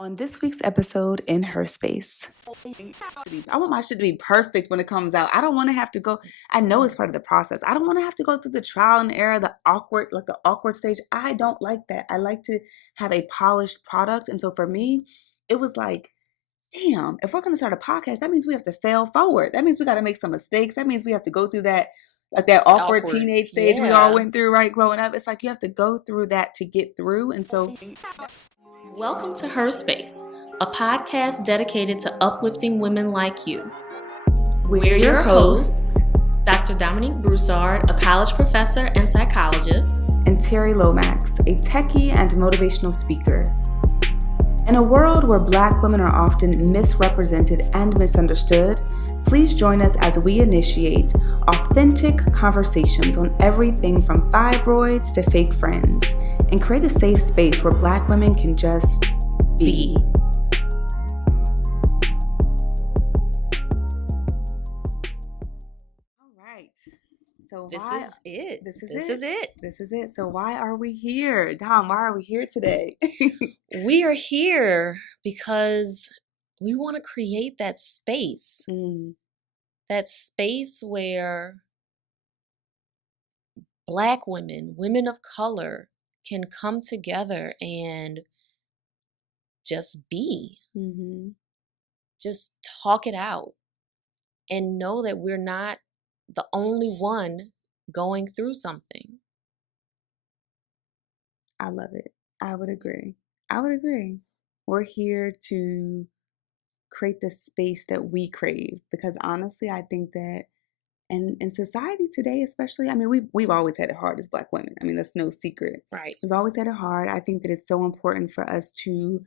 On this week's episode in H.E.R Space, I want my shit to be perfect when it comes out. I don't want to have to go. I know it's part of the process. I don't want to have to go through the trial and error, the awkward stage. I don't like that. I like to have a polished product. And so for me, it was like, damn, if we're going to start a podcast, that means we have to fail forward. That means we got to make some mistakes. That means we have to go through that, like that awkward teenage stage we all went through, right? Growing up. It's like you have to go through that to get through. And so welcome to H.E.R Space, a podcast dedicated to uplifting women like you. We're your hosts, Dr. Dominique Broussard, a college professor and psychologist, and Terri Lomax, a techie and motivational speaker. In a world where Black women are often misrepresented and misunderstood, please join us as we initiate authentic conversations on everything from fibroids to fake friends, and create a safe space where Black women can just be. All right. So This is it. So why are we here? Dom, why are we here today? We are here because we want to create that space. That space where Black women, women of color, can come together and just be. Just talk it out and know that we're not the only one going through something. I love it. I would agree. We're here to create the space that we crave, because honestly, I think that in society today, especially, I mean, we've always had it hard as Black women. I mean, that's no secret. Right. We've always had it hard. I think that it's so important for us to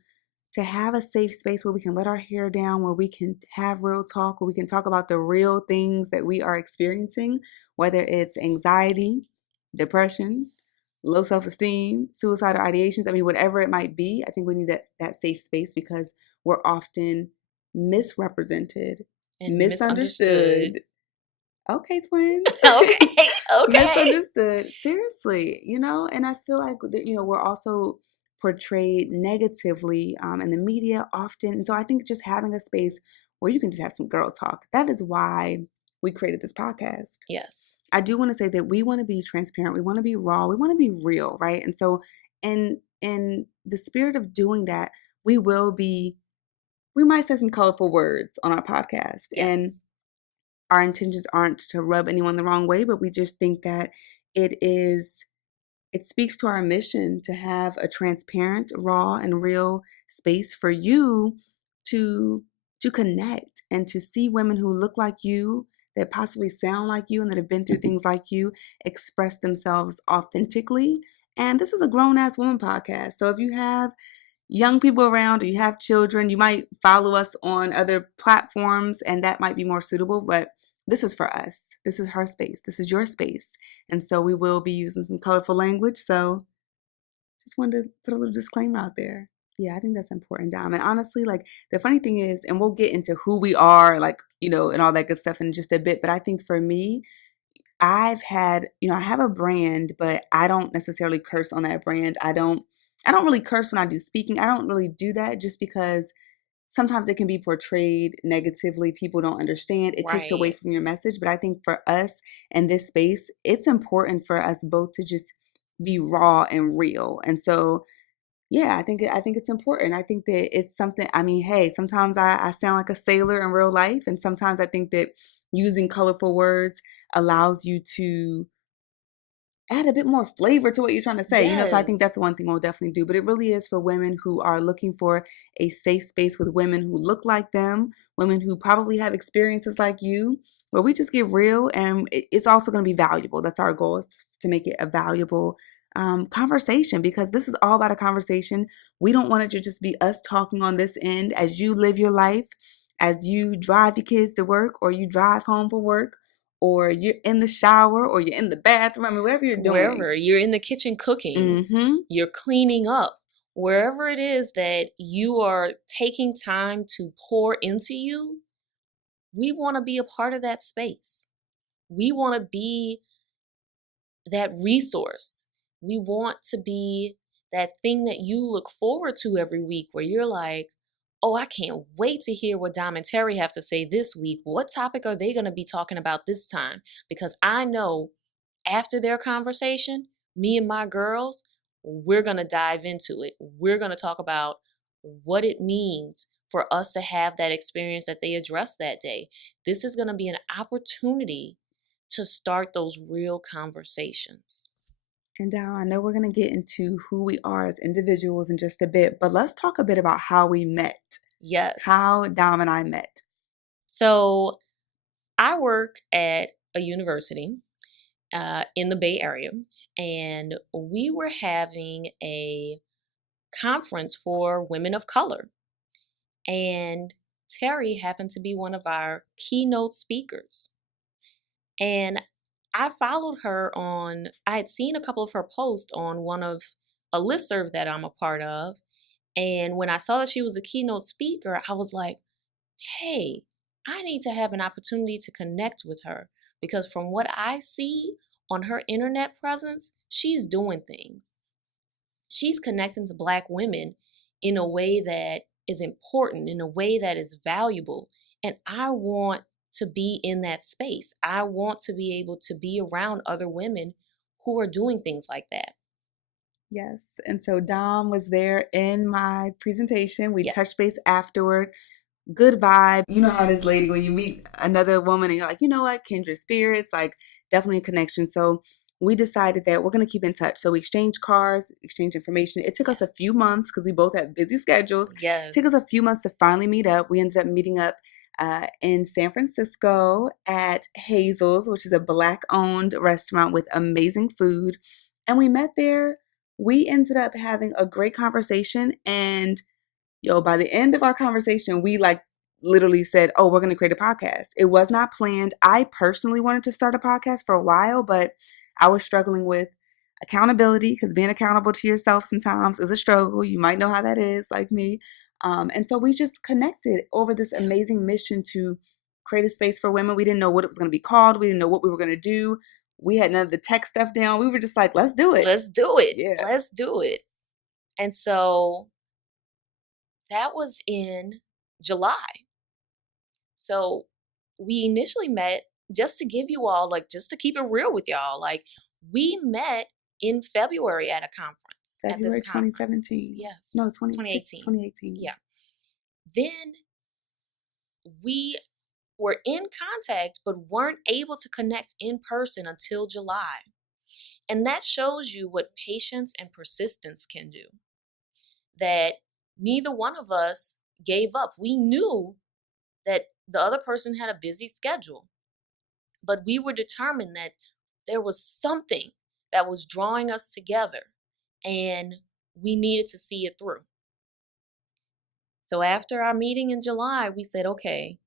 have a safe space where we can let our hair down, where we can have real talk, where we can talk about the real things that we are experiencing, whether it's anxiety, depression, low self-esteem, suicidal ideations. I mean, whatever it might be, I think we need that safe space because we're often misrepresented and misunderstood. Okay, twins. Okay. Misunderstood. Seriously, and I feel like, we're also portrayed negatively in the media often. And so I think just having a space where you can just have some girl talk, that is why we created this podcast. Yes. I do want to say that we want to be transparent. We want to be raw. We want to be real, right? And so in the spirit of doing that, we might say some colorful words on our podcast. Yes. And our intentions aren't to rub anyone the wrong way, but we just think that it speaks to our mission to have a transparent, raw, and real space for you to connect and to see women who look like you, that possibly sound like you, and that have been through things like you, express themselves authentically. And this is a grown-ass woman podcast. So if you have young people around or you have children, you might follow us on other platforms and that might be more suitable, but this is for us. This is her space. This is your space. And so we will be using some colorful language. So just wanted to put a little disclaimer out there. Yeah, I think that's important, Dom. And honestly, like, the funny thing is, and we'll get into who we are, like, and all that good stuff in just a bit. But I think for me, I have a brand, but I don't necessarily curse on that brand. I don't really curse when I do speaking. I don't really do that just because sometimes it can be portrayed negatively. People don't understand. It takes away from your message. But I think for us in this space, it's important for us both to just be raw and real. And so, yeah, I think it's important. I think that it's something, I mean, hey, sometimes I sound like a sailor in real life. And sometimes I think that using colorful words allows you to add a bit more flavor to what you're trying to say. Yes. So I think that's one thing we'll definitely do. But it really is for women who are looking for a safe space with women who look like them, women who probably have experiences like you, where we just get real, and it's also going to be valuable. That's our goal, is to make it a valuable conversation, because this is all about a conversation. We don't want it to just be us talking on this end as you live your life, as you drive your kids to work, or you drive home from work, or you're in the shower, or you're in the bathroom. I mean, whatever you're doing. Wherever you're in the kitchen cooking, you're cleaning up, wherever it is that you are taking time to pour into you, we want to be a part of that space. We want to be that resource. We want to be that thing that you look forward to every week where you're like, oh, I can't wait to hear what Dom and Terri have to say this week. What topic are they going to be talking about this time? Because I know after their conversation, me and my girls, we're going to dive into it. We're going to talk about what it means for us to have that experience that they addressed that day. This is going to be an opportunity to start those real conversations. And now I know we're going to get into who we are as individuals in just a bit, but let's talk a bit about how we met. Yes. How Dom and I met. So I work at a university in the Bay Area, and we were having a conference for women of color. And Terri happened to be one of our keynote speakers. And I followed her I had seen a couple of her posts on a listserv that I'm a part of. And when I saw that she was a keynote speaker, I was like, hey, I need to have an opportunity to connect with her. Because from what I see on her internet presence, she's doing things. She's connecting to Black women in a way that is important, in a way that is valuable. And I want to be in that space. I want to be able to be around other women who are doing things like that. Yes. And so Dom was there in my presentation. We touched base afterward. Good vibe. You know how it is, lady, when you meet another woman and you're like, you know what, kindred spirits, like definitely a connection. So we decided that we're going to keep in touch. So we exchanged cards, exchanged information. It took us a few months because we both had busy schedules. Yes. It took us a few months to finally meet up. We ended up meeting up in San Francisco at Hazel's, which is a Black-owned restaurant with amazing food. And we met there. We ended up having a great conversation, and by the end of our conversation, we literally said, oh, we're going to create a podcast. It was not planned. I personally wanted to start a podcast for a while, but I was struggling with accountability because being accountable to yourself sometimes is a struggle. You might know how that is, like me. And so we just connected over this amazing mission to create a space for women. We didn't know what it was going to be called. We didn't know what we were going to do. We had none of the tech stuff down. We were just like, let's do it. Let's do it. Yeah. Let's do it. And so that was in July. So we initially met, just to give you all, just to keep it real with y'all, we met in February at a conference. February 2017. Yes. No, 2018. Yeah. Then we were in contact, but weren't able to connect in person until July. And that shows you what patience and persistence can do. That neither one of us gave up. We knew that the other person had a busy schedule, but we were determined that there was something that was drawing us together, and we needed to see it through. So after our meeting in July, we said, okay,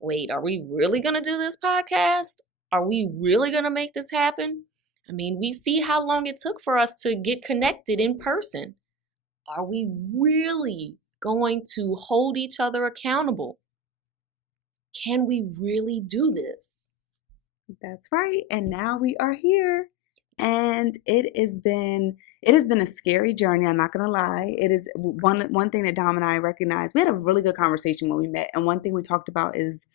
wait, are we really going to do this podcast? Are we really going to make this happen? I mean, we see how long it took for us to get connected in person. Are we really going to hold each other accountable? Can we really do this? That's right. And now we are here. And it has been a scary journey. I'm not gonna lie. It is one thing that Dom and I recognized. We had a really good conversation when we met, and one thing we talked about is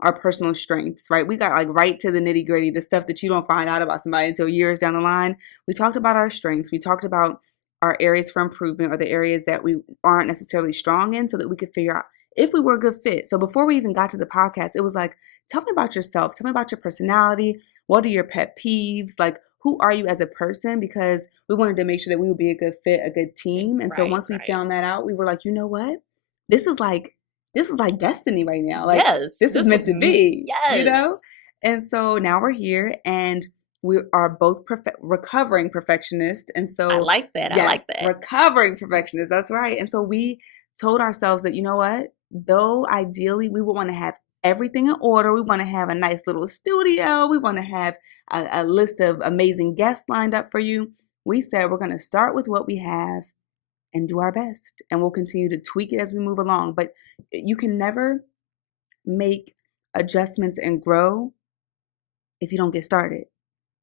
our personal strengths. Right? We got right to the nitty gritty, the stuff that you don't find out about somebody until years down the line. We talked about our strengths. We talked about our areas for improvement, or the areas that we aren't necessarily strong in, so that we could figure out if we were a good fit. So before we even got to the podcast, it was like, tell me about yourself. Tell me about your personality. What are your pet peeves? Who are you as a person? Because we wanted to make sure that we would be a good fit, a good team. And so once we found that out, we were like, you know what? This is like destiny right now. Yes. This is meant to be. Yes. And so now we're here, and we are both recovering perfectionists. And so I like that. Yes, I like that. Recovering perfectionists. That's right. And so we told ourselves that, you know what? Though ideally we would want to have everything in order. We want to have a nice little studio. We want to have a list of amazing guests lined up for you. We said we're going to start with what we have and do our best. And we'll continue to tweak it as we move along. But you can never make adjustments and grow if you don't get started.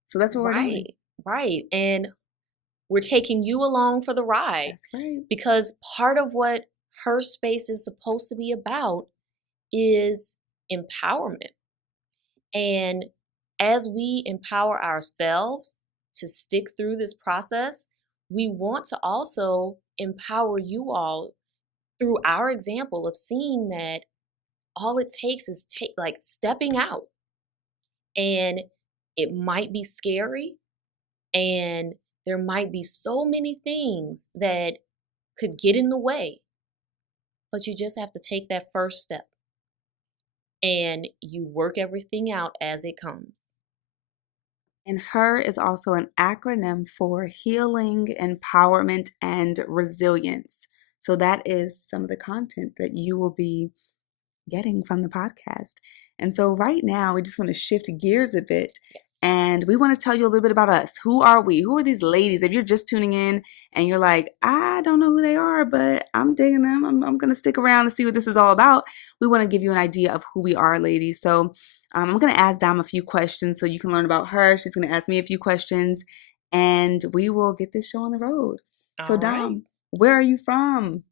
So that's what we're doing. Right. And we're taking you along for the ride. That's right. Because part of what H.E.R Space is supposed to be about is empowerment. And as we empower ourselves to stick through this process, we want to also empower you all through our example of seeing that all it takes is stepping out. And it might be scary, and there might be so many things that could get in the way, but you just have to take that first step and you work everything out as it comes. And H.E.R is also an acronym for healing, empowerment, and resilience. So that is some of the content that you will be getting from the podcast. And so right now, we just want to shift gears a bit. Yes. And we want to tell you a little bit about us. Who are we? Who are these ladies? If you're just tuning in and you're like, I don't know who they are, but I'm digging them. I'm going to stick around and see what this is all about. We want to give you an idea of who we are, ladies. So I'm going to ask Dom a few questions so you can learn about her. She's going to ask me a few questions, and we will get this show on the road. So Dom, where are you from?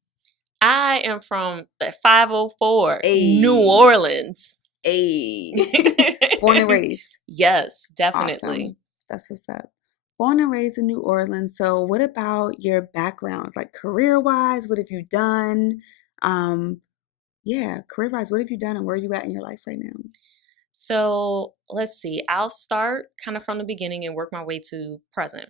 I am from the 504, New Orleans. Born and raised. Yes, definitely. Awesome. That's what's up. Born and raised in New Orleans. So what about your background? Like career-wise, what have you done? Career-wise, what have you done and where are you at in your life right now? So let's see. I'll start kind of from the beginning and work my way to present.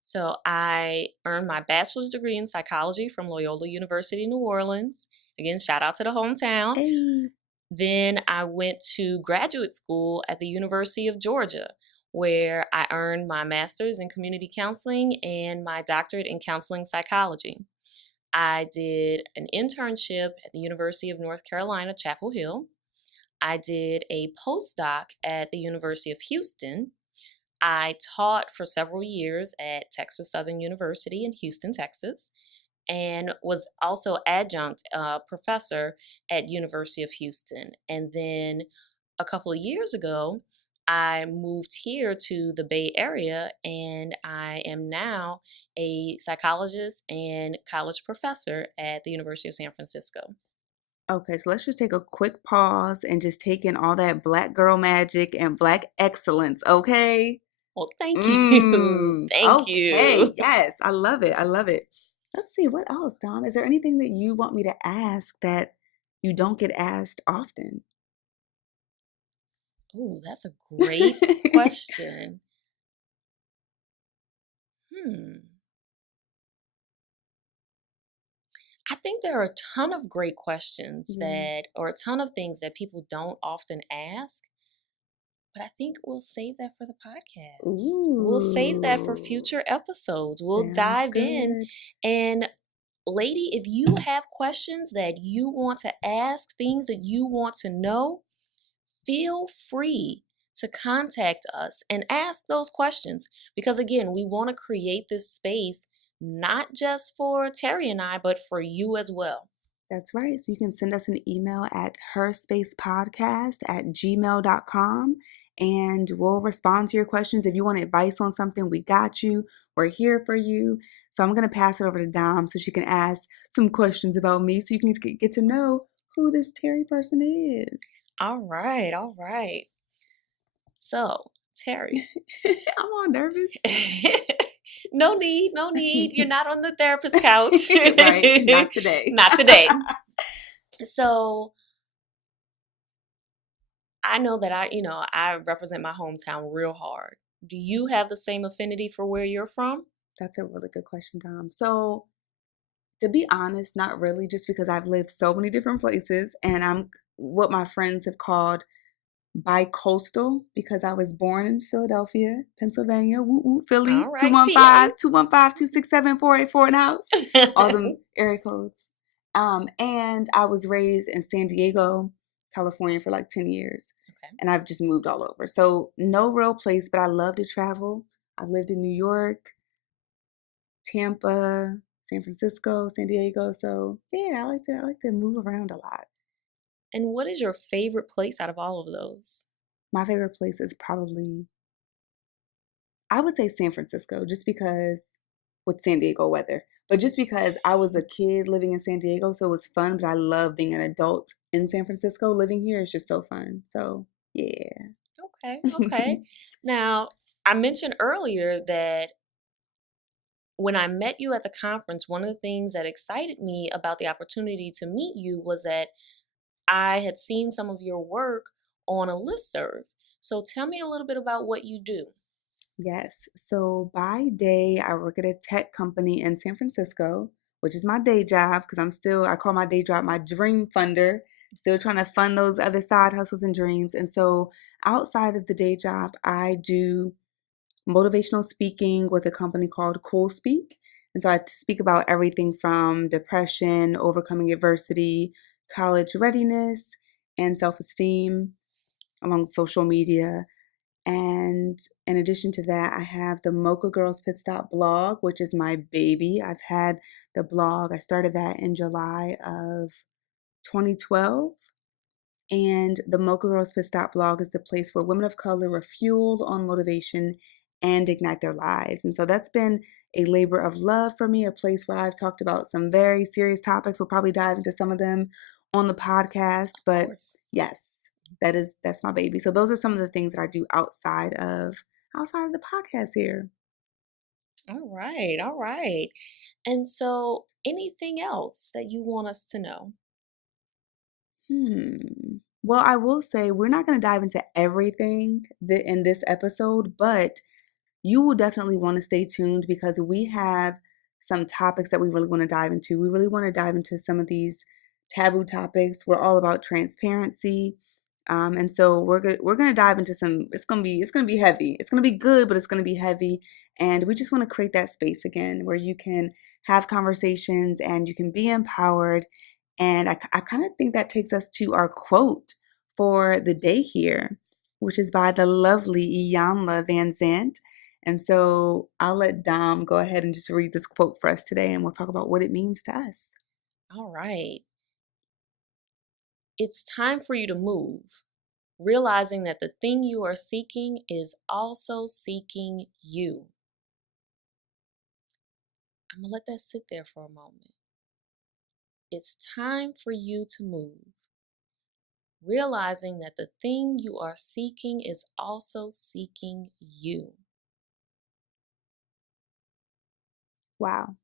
So I earned my bachelor's degree in psychology from Loyola University, New Orleans. Again, shout out to the hometown. Hey. Then I went to graduate school at the University of Georgia, where I earned my master's in community counseling and my doctorate in counseling psychology. I did an internship at the University of North Carolina, Chapel Hill. I did a postdoc at the University of Houston. I taught for several years at Texas Southern University in Houston, Texas, and was also adjunct professor at University of Houston. And then a couple of years ago, I moved here to the Bay Area, and I am now a psychologist and college professor at the University of San Francisco. Okay, so let's just take a quick pause and just take in all that Black girl magic and Black excellence, okay? Well, thank you. Thank you. Okay, yes, I love it. I love it. Let's see, what else, Dom? Is there anything that you want me to ask that you don't get asked often? Oh, that's a great question. I think there are a ton of great questions or a ton of things that people don't often ask. But I think we'll save that for the podcast. Ooh. We'll save that for future episodes. We'll dive in. And lady, if you have questions that you want to ask, things that you want to know, feel free to contact us and ask those questions. Because again, we want to create this space not just for Terri and I, but for you as well. That's right. So you can send us an email at herspacepodcast@gmail.com and we'll respond to your questions. If you want advice on something, we got you. We're here for you. So I'm going to pass it over to Dom so she can ask some questions about me so you can get to know who this Terri person is. All right. All right. So, Terri. I'm all nervous. No need. You're not on the therapist couch. Right, not today. Not today. So I know that I represent my hometown real hard. Do you have the same affinity for where you're from? That's a really good question, Dom. So to be honest, not really, just because I've lived so many different places and I'm what my friends have called bi-coastal because I was born in Philadelphia, Pennsylvania, Philly, All right, 215-215-267-4848 in house, all them area codes. And I was raised in San Diego, California for like 10 years. Okay. And I've just moved all over. So no real place, but I love to travel. I've lived in New York, Tampa, San Francisco, San Diego. So yeah, I like to move around a lot. And what is your favorite place out of all of those? My favorite place is probably, I would say San Francisco, just because with San Diego weather. But just because I was a kid living in San Diego, so it was fun, but I love being an adult in San Francisco. Living here is just so fun. So, yeah. Okay, okay. Now, I mentioned earlier that when I met you at the conference, one of the things that excited me about the opportunity to meet you was that I had seen some of your work on a listserv. So tell me a little bit about what you do. Yes. So by day, I work at a tech company in San Francisco, which is my day job because I call my day job my dream funder, still trying to fund those other side hustles and dreams. And so outside of the day job, I do motivational speaking with a company called Cool Speak. And so I speak about everything from depression, overcoming adversity, college readiness, and self esteem along with social media. And in addition to that, I have the Mocha Girls Pit Stop blog, which is my baby. I've had the blog, I started that in July of 2012. And the Mocha Girls Pit Stop blog is the place where women of color refuel on motivation and ignite their lives. And so that's been a labor of love for me, a place where I've talked about some very serious topics. We'll probably dive into some of them on the podcast, Of but course. yes, that's my baby. So those are some of the things that I do outside of the podcast here. All right, all right. And so, anything else that you want us to know? Well, I will say we're not going to dive into everything in this episode, but you will definitely want to stay tuned because we have some topics that we really want to dive into. We really want to dive into some of these taboo topics. We're all about transparency. And so we're gonna dive into some. It's gonna be heavy. It's gonna be good, but it's gonna be heavy. And we just want to create that space again where you can have conversations and you can be empowered. And I kind of think that takes us to our quote for the day here, which is by the lovely Iyanla Van Zant. And so I'll let Dom go ahead and just read this quote for us today, and we'll talk about what it means to us. All right. It's time for you to move, realizing that the thing you are seeking is also seeking you. I'm going to let that sit there for a moment. It's time for you to move, realizing that the thing you are seeking is also seeking you. Wow,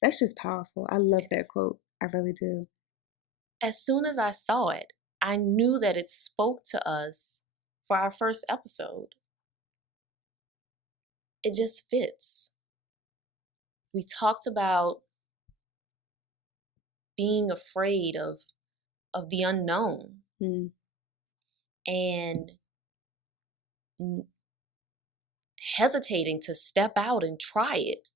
that's just powerful. I love that quote. I really do. As soon as I saw it, I knew that it spoke to us for our first episode. It just fits. We talked about being afraid of the unknown and hesitating to step out and try it.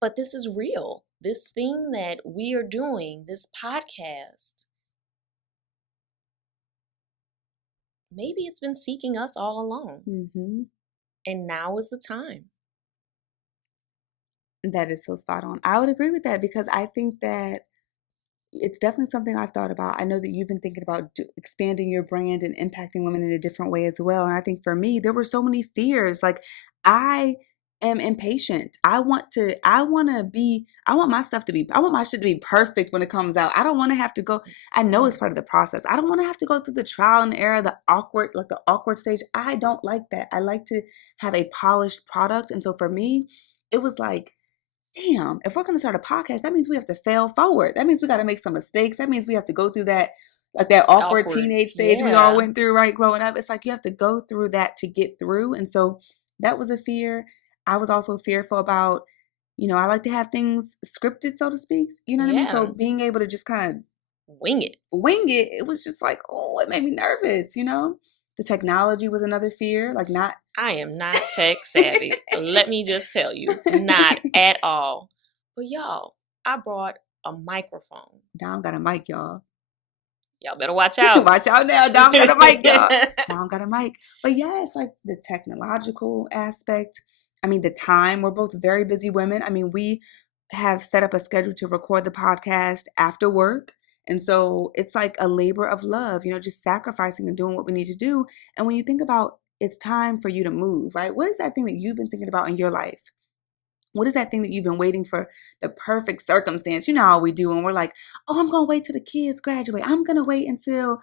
But this is real. This thing that we are doing, this podcast, maybe it's been seeking us all along. And now is the time. That is so spot on. I would agree with that because I think that it's definitely something I've thought about. I know that you've been thinking about expanding your brand and impacting women in a different way as well. And I think for me, there were so many fears. Like I am impatient. I want my stuff to be, I want my shit to be perfect when it comes out. I don't want to have to go, I know it's part of the process. I don't want to have to go through the trial and error, the awkward stage. I don't like that. I like to have a polished product. And so for me, it was like, damn, if we're going to start a podcast, that means we have to fail forward. That means we got to make some mistakes. That means we have to go through that, like that awkward teenage stage we all went through, right? Growing up. It's like you have to go through that to get through. And so that was a fear. I was also fearful about, I like to have things scripted, so to speak. You know what I mean? So being able to just kind of wing it, it was just like, oh, it made me nervous, The technology was another fear, like not. I am not tech savvy. Let me just tell you, not at all. But y'all, I brought a microphone. Dom got a mic, y'all. Y'all better watch out. Watch out now. Dom got a mic, y'all. Dom got a mic. But yeah, it's like the technological aspect. I mean, the time. We're both very busy women. I mean, we have set up a schedule to record the podcast after work. And so it's like a labor of love, just sacrificing and doing what we need to do. And when you think about it's time for you to move, right? What is that thing that you've been thinking about in your life? What is that thing that you've been waiting for the perfect circumstance? You know how we do when we're like, oh, I'm going to wait till the kids graduate. I'm going to wait until,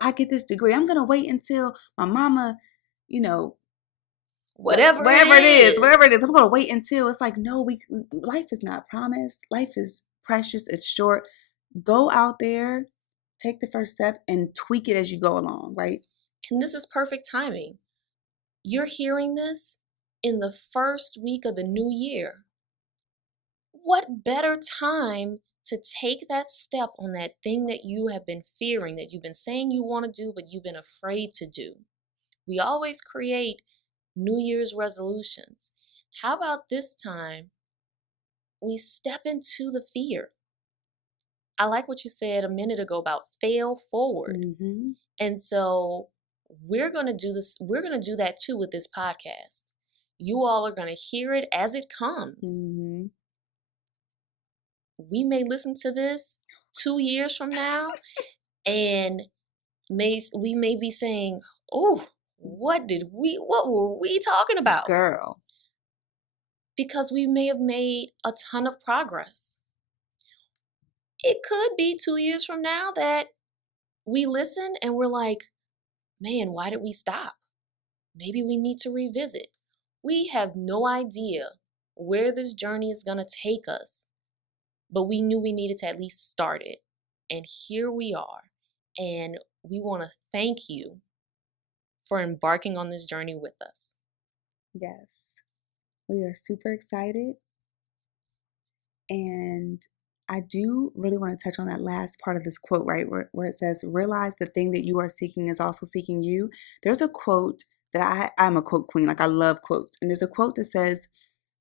I get this degree. I'm going to wait until my mama, whatever it is. I'm going to wait until. It's like, no, life is not promised. Life is precious. It's short. Go out there, take the first step and tweak it as you go along, right? And this is perfect timing. You're hearing this in the first week of the new year. What better time to take that step on that thing that you have been fearing, that you've been saying you want to do, but you've been afraid to do? We always create New Year's resolutions. How about this time we step into the fear? I like what you said a minute ago about fail forward. Mm-hmm. And so we're going to do this. We're going to do that too with this podcast. You all are going to hear it as it comes. Mm-hmm. We may listen to this 2 years from now and we may be saying, oh, what were we talking about? Girl. Because we may have made a ton of progress. It could be 2 years from now that we listen and we're like, man, why did we stop? Maybe we need to revisit. We have no idea where this journey is going to take us, but we knew we needed to at least start it. And here we are. And we want to thank you for embarking on this journey with us. Yes. We are super excited. And I do really want to touch on that last part of this quote, right? Where it says, realize the thing that you are seeking is also seeking you. There's a quote that I'm a quote queen. Like, I love quotes. And there's a quote that says,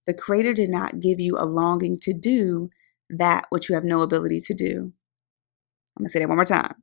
the Creator did not give you a longing to do that which you have no ability to do. I'm going to say that one more time.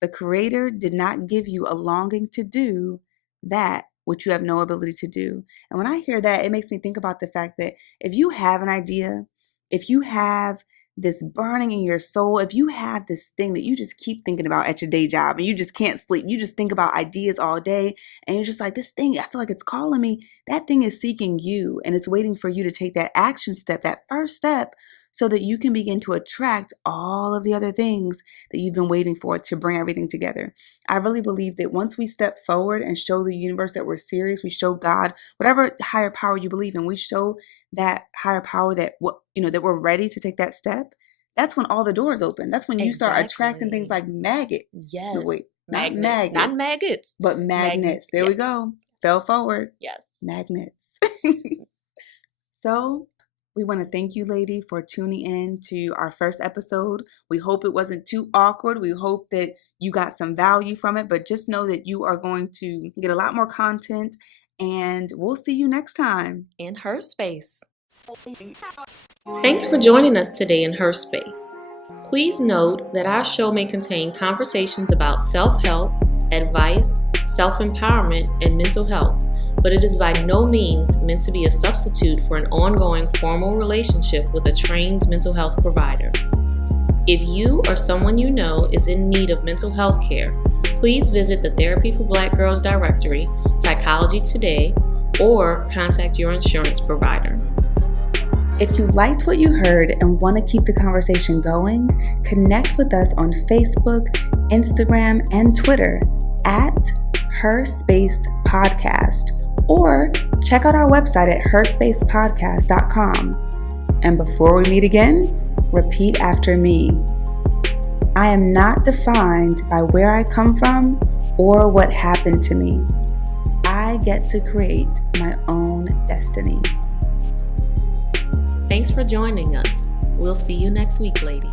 The Creator did not give you a longing to do that which you have no ability to do. And when I hear that, it makes me think about the fact that if you have an idea, if you have this burning in your soul, if you have this thing that you just keep thinking about at your day job and you just can't sleep, you just think about ideas all day and you're just like, this thing, I feel like it's calling me. That thing is seeking you and it's waiting for you to take that action step, that first step, so that you can begin to attract all of the other things that you've been waiting for to bring everything together. I really believe that once we step forward and show the universe that we're serious, we show God, whatever higher power you believe in, we show that higher power that that we're ready to take that step. That's when all the doors open. That's when you start attracting things like maggots. Yes. No, wait, not maggots, but magnets. There we go. Fell forward. Yes. Magnets. So we want to thank you, lady, for tuning in to our first episode. We hope it wasn't too awkward. We hope that you got some value from it, but just know that you are going to get a lot more content, and we'll see you next time in H.E.R Space. Thanks for joining us today in H.E.R Space. Please note that our show may contain conversations about self-help, advice, self-empowerment, and mental health, but it is by no means meant to be a substitute for an ongoing formal relationship with a trained mental health provider. If you or someone you know is in need of mental health care, please visit the Therapy for Black Girls directory, Psychology Today, or contact your insurance provider. If you liked what you heard and want to keep the conversation going, connect with us on Facebook, Instagram, and Twitter at H.E.R Space Podcast, or check out our website at herspacepodcast.com. And before we meet again, repeat after me. I am not defined by where I come from or what happened to me. I get to create my own destiny. Thanks for joining us. We'll see you next week, lady.